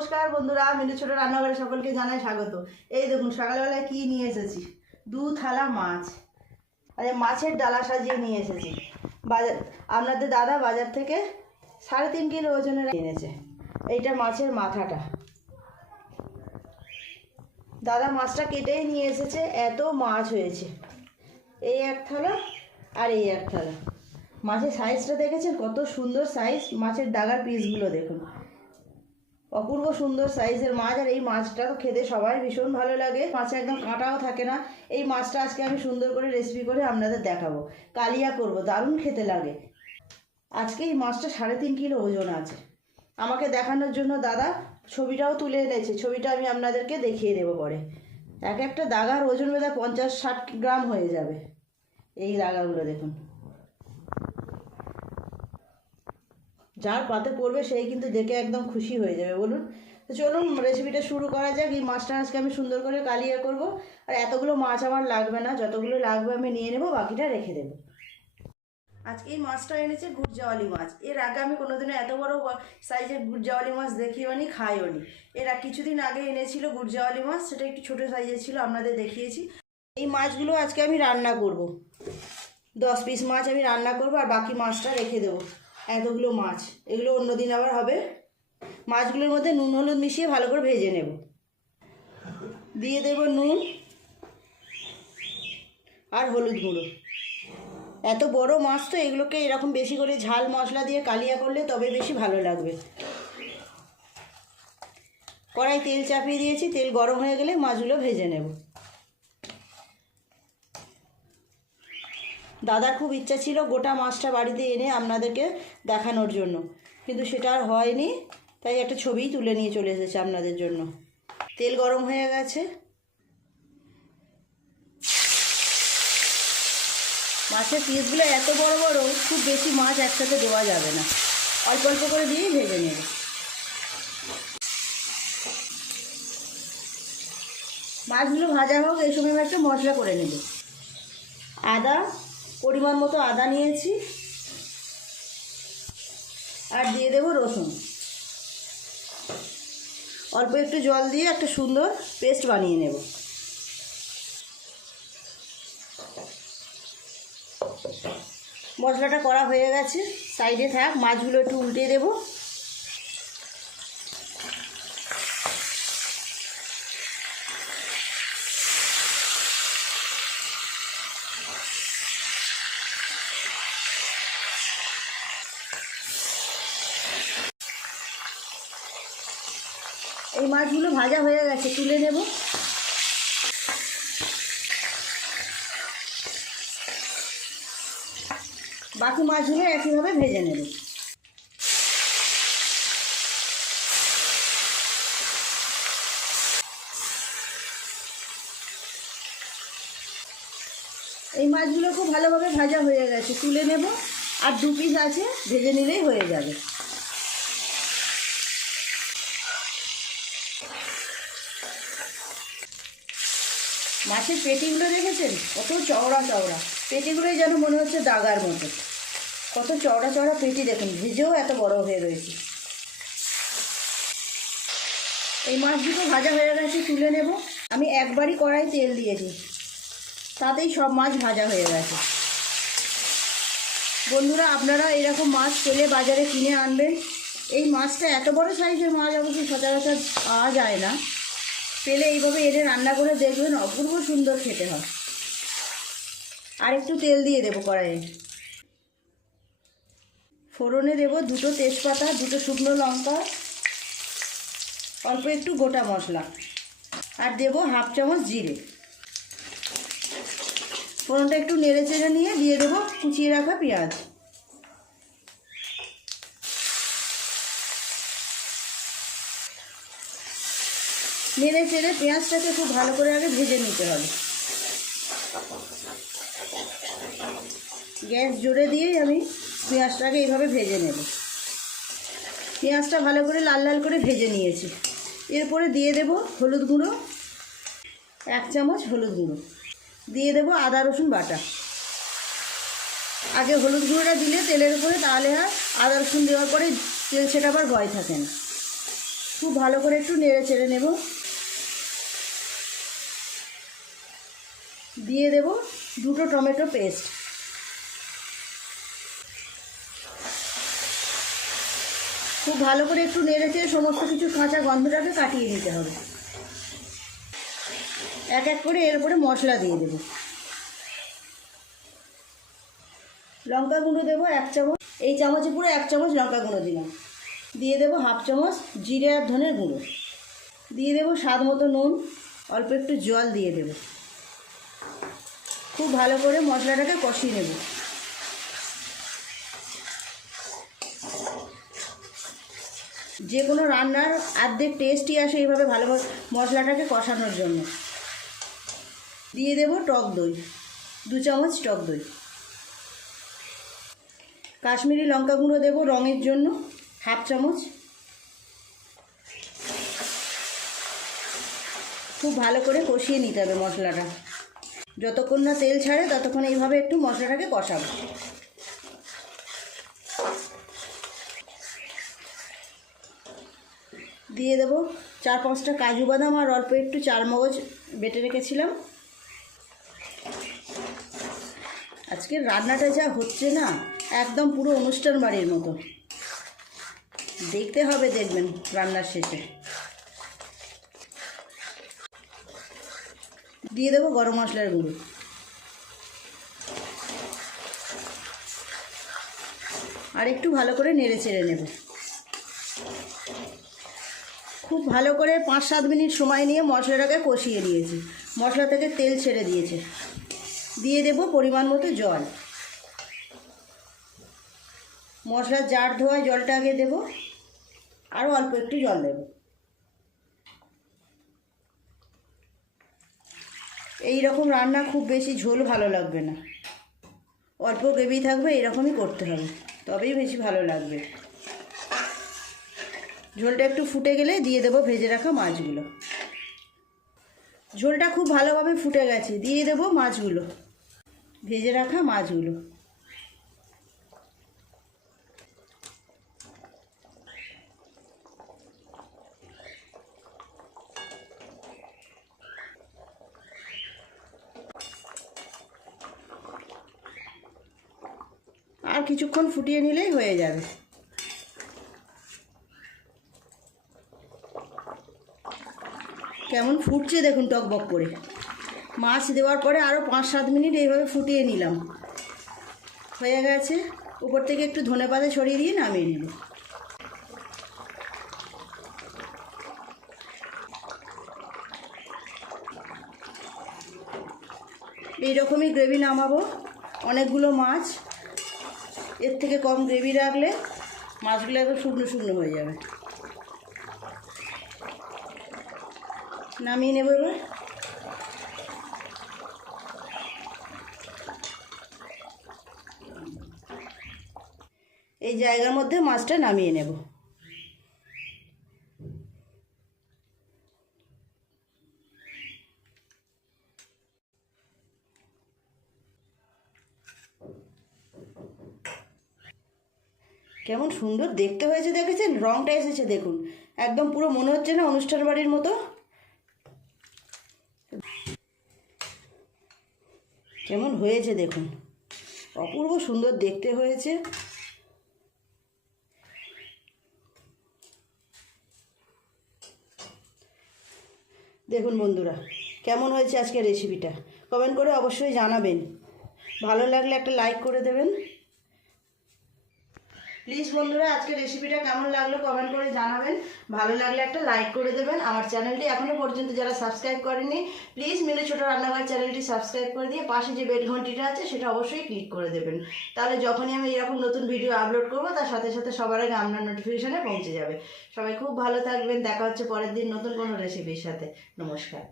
নমস্কার বন্ধুরা, মিনু ছোট রান্নাঘরে সকলকে জানাই স্বাগত। এই দেখুন সকালবেলায় কি নিয়ে এসেছি, 2 থালা মাছ। আরে মাছের ডালা সাজিয়ে নিয়ে এসেছি। বাজার আপনাদের দাদা বাজার থেকে 3.5 কিলো ওজনের এনেছে। এইটা মাছের মাথাটা। দাদা মাছটা কেটেই নিয়ে এসেছে, এত মাছ হয়েছে। এই এক থালা আর এই এক থালা। মাছের সাইজটা দেখেছেন কত সুন্দর সাইজ? মাছের ডাগার পিসগুলো দেখুন, অপূর্ব সুন্দর সাইজের মাছ। আর এই মাছটা তো খেতে সবাই ভীষণ ভালো লাগে। মাছে একদম কাঁটাও থাকে না। এই মাছটা আজকে আমি সুন্দর করে রেসিপি করে আপনাদের দেখাবো, কালিয়া করব, দারুণ খেতে লাগে। আজকে এই মাছটা 3.5 কিলো ওজন আছে। আমাকে দেখানোর জন্য দাদা ছবিটাও তুলে এনেছে, ছবিটা আমি আপনাদেরকে দেখিয়ে দেবো পরে। এক একটা দাগার ওজন বোধহয় 50-60 গ্রাম হয়ে যাবে। এই দাগাগুলো দেখুন, যার পাতে পড়বে সেই কিন্তু দেখে একদম খুশি হয়ে যাবে। বলুন তো চলুন রেসিপিটা শুরু করা যাক। এই মাছটা আজকে আমি সুন্দর করে কালিয়া করব। আর এতগুলো মাছ আমার লাগবে না, যতগুলো লাগবে আমি নিয়ে নেব, বাকিটা রেখে দেবো। আজকে এই মাছটা এনেছে গুড়জাওয়ালি মাছ। এর আগে আমি কোনোদিনও এত বড় সাইজের গুড়জাওয়ালি মাছ দেখিও নি, খাইও নি। এরা কিছুদিন আগে এনেছিল গুড়জাওয়ালি মাছ, সেটা একটু ছোটো সাইজের ছিল, আপনাদের দেখিয়েছি। এই মাছগুলো আজকে আমি রান্না করব। 10 পিস মাছ আমি রান্না করব, আর বাকি মাছটা রেখে দেবো। এতগুলো মাছ, এগুলো অন্যদিন আবার হবে। মাছগুলোর মধ্যে নুন হলুদ মিশিয়ে ভালো করে ভেজে নেব। দিয়ে দেব নুন আর হলুদ গুঁড়ো। এত বড় মাছ তো, এগুলোকে এরকম বেশি করে ঝাল মশলা দিয়ে কালিয়া করলে তবে বেশি ভালো লাগবে। কড়াই তেল চাপিয়ে দিয়েছি, তেল গরম হয়ে গেলে মাছগুলো ভেজে নেব। দাদার খুব ইচ্ছা ছিল গোটা মাছটা বাড়িতে এনে আপনাদেরকে দেখানোর জন্য, কিন্তু সেটা আর হয়নি। তাই একটা ছবিই তুলে নিয়ে চলে এসেছে আপনাদের জন্য। তেল গরম হয়ে গেছে। মাছের পিসগুলো এত বড় বড়, খুব বেশি মাছ একসাথে দেওয়া যাবে না, অল্প অল্প করে দিয়েই ভেজে নেব। মাছগুলো ভাজা হোক, এই সময় আমি একটা মশলা করে নেব। আদা, পরিমাণ মতো আদা নিয়েছি, আর দিয়ে দেব রসুন। অল্প একটু জল দিয়ে একটা সুন্দর পেস্ট বানিয়ে নেব। মশলাটা করা হয়ে গেছে, সাইডে থাক। মাছগুলো একটু উল্টে দেব। এই মাছগুলো ভাজা হয়ে গেছে, তুলে নেব। বাকি মাছগুলো একইভাবে ভেজে নেব। এই মাছগুলো খুব ভালোভাবে ভাজা হয়ে গেছে, তুলে নেব। আর 2 পিস আছে, ভেজে নিলেই হয়ে যাবে। মাছের পেটিগুলো দেখেছেন কত চওড়া চওড়া? পেটিগুলোই যেন মনে হচ্ছে দাগার মতো। কত চওড়া চওড়া পেটি দেখুন, ভেজেও এত বড় হয়ে রয়েছে। এই মাছগুলো ভাজা হয়ে গেছে, তুলে নেব। আমি একবারই কড়াই তেল দিয়েছি, তাতেই সব মাছ ভাজা হয়ে গেছে। বন্ধুরা, আপনারা এরকম মাছ পেলে বাজারে কিনে আনবেন। এই মাছটা এত বড় সাইজের মাছ অবশ্যই সচরাচর পাওয়া যায় না। পেলে এইভাবে এনে রান্না করে দেখবেন, অপূর্ব সুন্দর খেতে হয়। আর একটু তেল দিয়ে দেবো কড়াইয়ে। ফোড়নে দেব 2টো তেজপাতা, 2টো শুকনো লঙ্কা, অল্প একটু গোটা মশলা, আর দেব 1/2 চামচ জিরে। ফোড়নটা একটু নেড়ে চেড়ে নিয়ে দিয়ে দেবো কুচিয়ে রাখা পেঁয়াজ। নেড়ে চেড়ে পেঁয়াজটাকে খুব ভালো করে আগে ভেজে নিতে হবে। গ্যাস জোরে দিয়েই আমি পেঁয়াজটাকে এইভাবে ভেজে নেব। পেঁয়াজটা ভালো করে লাল লাল করে ভেজে নিয়েছি। এরপরে দিয়ে দেব হলুদ গুঁড়ো, 1 চামচ হলুদ গুঁড়ো। দিয়ে দেব আদা রসুন বাটা। আগে হলুদ গুঁড়োটা দিলে তেলের উপরে, তাহলে আর আদা রসুন দেওয়ার পরে তেল ছেটাবার ভয় থাকে না। খুব ভালো করে একটু নেড়ে চেড়ে নেব। দিয়ে দেব 2টো টমেটো পেস্ট। খুব ভালো করে একটু নেড়ে চেড়ে সমস্ত কিছু কাঁচা গন্ধটাকে কাটিয়ে নিতে হবে। এক এক করে এর উপরে মশলা দিয়ে দেব। লঙ্কা গুঁড়ো দেবো 1 চামচ, এই চামচে পুরো 1 চামচ লঙ্কা গুঁড়ো দিলাম। দিয়ে দেবো 1/2 চামচ জিরে আর ধনের গুঁড়ো। দিয়ে দেবো স্বাদ মতো নুন, অল্প একটু জল দিয়ে দেব। খুব ভালো করে মশলাটাকে কষিয়ে নেব। যে কোনো রান্নার অর্ধেক টেস্টই আসে এইভাবে ভালোভাবে মশলাটাকে কষানোর জন্য। দিয়ে দেব টক দই, 2 চামচ টক দই। কাশ্মীরি লঙ্কা গুঁড়ো দেবো রঙের জন্য 1/2 চামচ। খুব ভালো করে কষিয়ে নিতে হবে মশলাটা। যতক্ষণ না তেল ছাড়ে ততক্ষণ এইভাবে একটু মশলাটাকে কষাবো। দিয়ে দেবো 4-5টা কাজু বাদাম আর অল্প একটু চারমগজ বেটে রেখেছিলাম। আজকের রান্নাটা যা হচ্ছে না, একদম পুরো অনুষ্ঠান বাড়ির মতো। দেখতে হবে, দেখবেন রান্নার শেষে। দিয়ে দেবো গরম মশলার গুঁড়ো। আর একটু ভালো করে নেড়ে চেড়ে নেব। খুব ভালো করে 5-7 মিনিট সময় নিয়ে মশলাটাকে কষিয়ে নিয়েছি। মশলা থেকে তেল ছেড়ে দিয়েছে। দিয়ে দেব পরিমাণ মতো জল। মশলার জার ধোয়া জলটা আগে দেব, আরও অল্প একটু জল দেব। এই রকম রান্না খুব বেশি ঝোল ভালো লাগবে না, অল্প গ্রেভি থাকবে, এরকমই করতে হবে, তবেই বেশি ভালো লাগবে। ঝোলটা একটু ফুটে গেলে দিয়ে দেব ভেজে রাখা মাছগুলো। ঝোলটা খুব ভালোভাবে ফুটে গেছে, দিয়ে দেব মাছগুলো, ভেজে রাখা মাছগুলো। আর কিছুক্ষণ ফুটিয়ে নিলেই হয়ে যাবে। কেমন ফুটছে দেখুন টকবক করে। মাছ দেওয়ার পরে আরও 5-7 মিনিট এইভাবে ফুটিয়ে নিলাম। হয়ে গেছে। উপর থেকে একটু ধনেপাতা ছড়িয়ে দিয়ে নামিয়ে নিল। এইরকমই গ্রেভি নামাবো। অনেকগুলো মাছ, এর থেকে কম গ্রেভি রাখলে মাছগুলো একদম শুকনো শুকনো হয়ে যাবে। নামিয়ে নেব এবার। এই জায়গার মধ্যে মাছটা নামিয়ে নেব। কেমন সুন্দর দেখতে হয়েছে দেখেছেন, রংটা এসেছে দেখুন, একদম পুরো মনে হচ্ছে না অনুষ্ঠান বাড়ির মতো। কেমন হয়েছে দেখুন, অপূর্ব সুন্দর দেখতে হয়েছে। দেখুন বন্ধুরা, কেমন হয়েছে আজকের রেসিপিটা কমেন্ট করে অবশ্যই জানাবেন। ভালো লাগলে একটা লাইক করে দেবেন প্লিজ। বন্ধুরা, আজকের রেসিপিটা কেমন লাগলো কমেন্ট করে জানাবেন। ভালো লাগলে একটা লাইক করে দেবেন। আমার চ্যানেলটি এখনও পর্যন্ত যারা সাবস্ক্রাইব করেনি, প্লিজ মিনু ছোট রান্নাঘর চ্যানেলটি সাবস্ক্রাইব করে দিয়ে পাশে যে বেল ঘন্টিটা আছে সেটা অবশ্যই ক্লিক করে দেবেন। তাহলে যখনই আমি এরকম নতুন ভিডিও আপলোড করব তার সাথে সাথে সবার আগে আপনার নোটিফিকেশানে পৌঁছে যাবে। সবাই খুব ভালো থাকবেন। দেখা হচ্ছে পরের দিন নতুন কোনো রেসিপির সাথে। নমস্কার।